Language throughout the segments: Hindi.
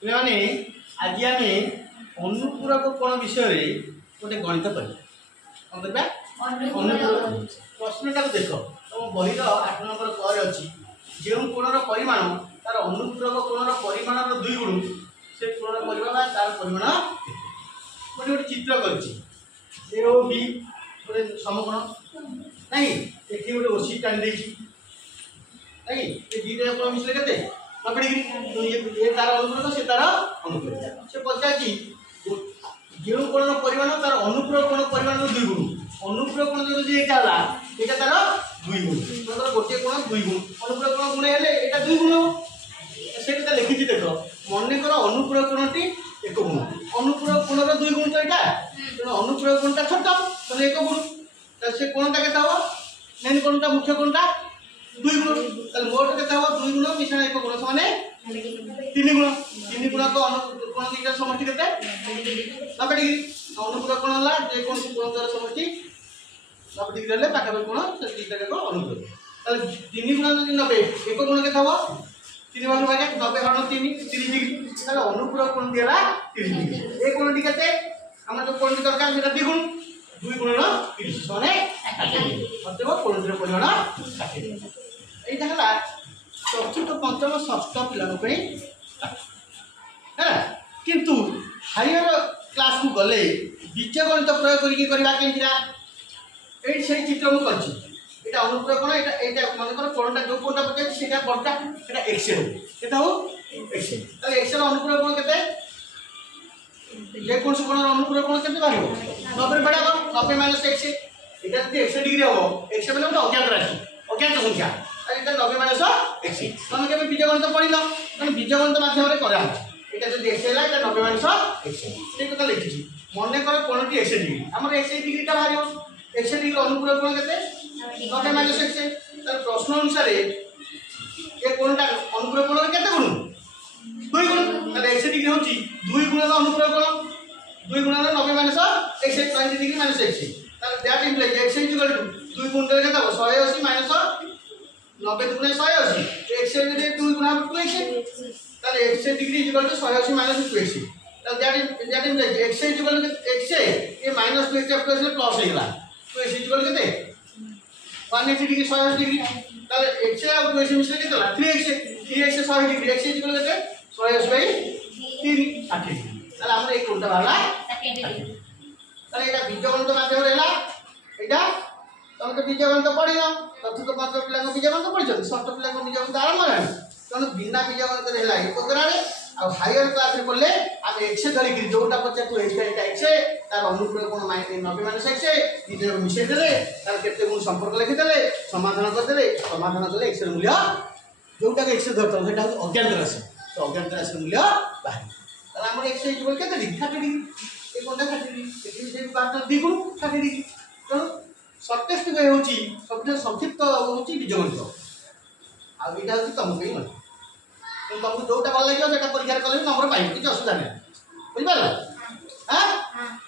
ପିଲାମାନେ ଆଜି ଆମେ ଅନୁପୂରକ କୋଣ ବିଷୟରେ ଗୋଟେ ଗଣିତ କରିବା। କ'ଣ କରିବା? ଅନୁପୂରକ। ପ୍ରଶ୍ନଟାକୁ ଦେଖ, ତମ ବହିର 8 ନମ୍ବର କରେ ଅଛି, ଯେଉଁ କୋଣର ପରିମାଣ ତାର ଅନୁପୂରକ କୋଣର ପରିମାଣର 2 ଗୁଣ, ସେ କୋଣର ପରିମାଣ ତାର ପରିମାଣ ଗୋଟେ ଗୋଟେ ଚିତ୍ର କରିଛି। ଏ ଓ ବି ଗୋଟେ ସମକୋଣ ନାଇଁ, ଏଠି ଗୋଟେ ଓସି ଟାଣି ଦେଇଛି ନାଇଁ, ଏ ଦୁଇଟା କୋଣ ମିଶିଲେ କେତେ? 90 डिग्री। ये तार अनुपूरक, से तार अनुपूरक। से पचाची जो कोण परिमाण तार अनुपूरक कोण परिमाण 2 गुण, अनुपूरक कोण जो एटा हला एटा तार 2 गुण, मतलब गोटे कोण 2 गुण, अनुपूरक कोण गुणे हेले एटा 2 गुण हो। सेटा लिखिछि देखो, मने कर अनुपूरक कोणटी 1 गुण, अनुपूरक कोणर 2 गुण तो एटा, तो अनुपूरक कोणटा छोट तो 1 गुण, तो से कोणटा केता हो? मेन कोणटा मुख्य कोणटा 2 गुण, ताले मोट केता हो? 2 गुण मिश्रण 1 गुण समान 3 गुण। 3 गुण को अनुपूरक कोण दीटा समष्टि केते? 90 डिग्री। अनुपूरक कोण हला जे कोन कोण द्वारा समष्टि 90 डिग्री ले पाखा पे कोण से दीटा को अनुपूरक। ताले 3 गुण जदि 90, 1 गुण केता हो? 3 भाग भागे 90 हरण 3 30 डिग्री। ताले अनुपूरक कोण दिला 30 डिग्री। ए कोणटी केते? हमर जो कोण दरकार सेटा 2 गुण, 2 गुण 30 समान 60 डिग्री। मतलब कोणर परिमाण 60 डिग्री। एटा हला चतुर्थ पंचम षष्ठ पिला है, किंतु हायर क्लास को गले बीजगणित प्रयोग करवा के से चित्र मुझे करछि। एटा अनुपूरक कोण, एटा एटा मन कर कोणटा जो कोणटा पके सेटा बड़टा एटा x हो, केता हो x। ताले x रो अनुपूरक कोण केते? जे कोन से कोण अनुपूरक कोण केते बाहिबो 90 बडा को 90 माइनस x। एटा जति x डिग्री हो, x मतलब गोटे अज्ञात राशि, अज्ञात संख्या, एटा 90 माइनस x। तमे केबे बीजगणित पढिलो, माने बीजगणित माध्यम रे करा होछि। एटा जति x हैला एटा 90 माइनस x, से कथा लिखिछि। मने कर कोनटी x डिग्री, हमर x डिग्री ता भारियो, x डिग्री अनुपूरक कोण केते? 90 माइनस x। तर प्रश्न अनुसार ए कोणटा अनुपूरक कोण केते गुण? 2 गुण। ताले x डिग्री होछि 2 गुण अनुपूरक कोण, 2 गुण 90 minus x 20 degree minus x। ताले that implies x equal to 2 गुण देले केता हो 180 माइनस 90 गुणे 180, x रे 2 गुणा 2x, ताले x degree equal to 180 minus 2x। ताले that implies x equal to x ये माइनस 2x प्लस प्लस हो गेला, तो x इक्वल केते 180 डिग्री 180 डिग्री। ताले x और 2x मिश्र केते होला 3x, 3x 100 degree, x equal केते 180 बाय 3 60 डिग्री। ताले हमर एक कोणटा भाला 60 डिग्री। ताले एटा बीजगणित माध्यम रे हैला, एटा तमे तो बीजगणित पढ़िनो, चतुर्थ पंचम पिला को बीजगणित पढ़िछन, षष्ठ पिला को बीजगणित आरंभ है, तने बिना बीजगणित रे हैला एक प्रकार रे। आ हायर क्लास रे पढ़ले आमे x धरि कि जोटा पचे तो x एटा x तार अनुपूरक कोण 90 माइनस x दीटा मिशे देले, तार केते गुण संपर्क लिखि देले, समाधान कर देले, समाधान करले x रे मूल्य जोटा के x धरतो सेटा अज्ञात राशि, तो अज्ञात राशि मूल्य बाहर। तार हमर x इक्वल केते डिग्री 60 डिग्री। ए कोणटा 60 डिग्री, एठी से बात द्विगुण 60 डिग्री। तो सर्टेस्ट वे होची सबसे संक्षिप्त होची बीजगणित। आ एटा होची तुम पे मन, तो तुमको जोटा भल लागियो सेटा परीक्षा कले नंबर पाइबो, किछ असुविधा नै। बुझि पालो? हां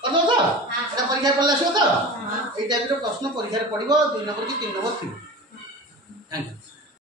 करदो तो एटा परीक्षा पड़ला आसीबो तो। ए टाइप रो प्रश्न परीक्षा रे पड़िबो 2 नंबर की 3 नंबर थी। Thank you.